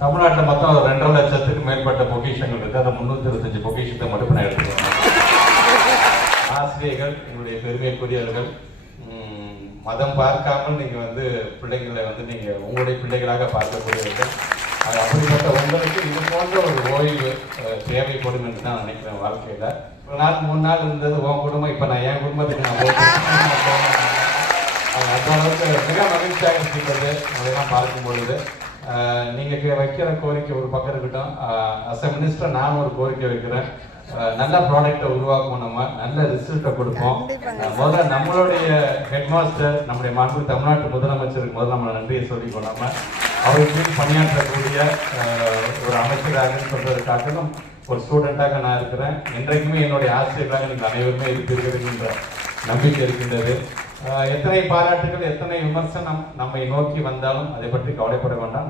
தமிழ்நாட்டில் மொத்தம் 2.5 லட்சத்துக்கு மேற்பட்ட பொக்கிஷங்கள் இருக்குது. அதை 325 பொக்கிஷத்தை மட்டும் நான் எடுத்துக்கிறேன். ஆசிரியர்கள் எங்களுடைய பெருமைக்குரியவர்கள். மதம் பார்க்காமல் நீங்கள் வந்து பிள்ளைகளை வந்து நீங்கள் உங்களுடைய பிள்ளைகளாக பார்க்கக்கூடியவர்கள். அது அப்படிப்பட்ட உங்களுக்கு இது போன்ற ஒரு ஓய்வு தேவைப்படும் என்று தான் நினைக்கிறேன். வாழ்க்கையில் ஒரு நாள் 3 நாள் இருந்தது உன் குடும்பம், இப்போ நான் என் குடும்பத்துக்கு நான் அந்த அளவுக்கு மிக மகிழ்ச்சியாக இருக்கின்றது. அதெல்லாம் பார்க்கும் பொழுது நீங்கள் வைக்கிற கோரிக்கை ஒரு பக்கம் இருக்கட்டும். அஸ் அ மினிஸ்டர் நான் ஒரு கோரிக்கை வைக்கிறேன். நல்ல ப்ராடக்டை உருவாக்குவோம், நம்ம நல்ல ரிசல்ட்டை கொடுப்போம். முதல்ல நம்மளுடைய ஹெட் மாஸ்டர் நம்முடைய மாண்பு தமிழ்நாட்டு முதலமைச்சருக்கு முதல்ல நம்ம நன்றியை சொல்லிக்கணும். நம்ம அவருக்கு பணியாற்றக்கூடிய ஒரு அமைச்சராக சொல்றதை காட்டிலும் ஒரு ஸ்டூடெண்டாக நான் இருக்கிறேன். என்றைக்குமே என்னுடைய ஆசிரியர்களாக நீங்கள் அனைவருமே இருக்கின்ற நம்பிக்கை இருக்கின்றது. எத்தனை பாராட்டுகள் எத்தனை விமர்சனம் நம்மை நோக்கி வந்தாலும் அதை பற்றி கவலைப்பட வேண்டாம்.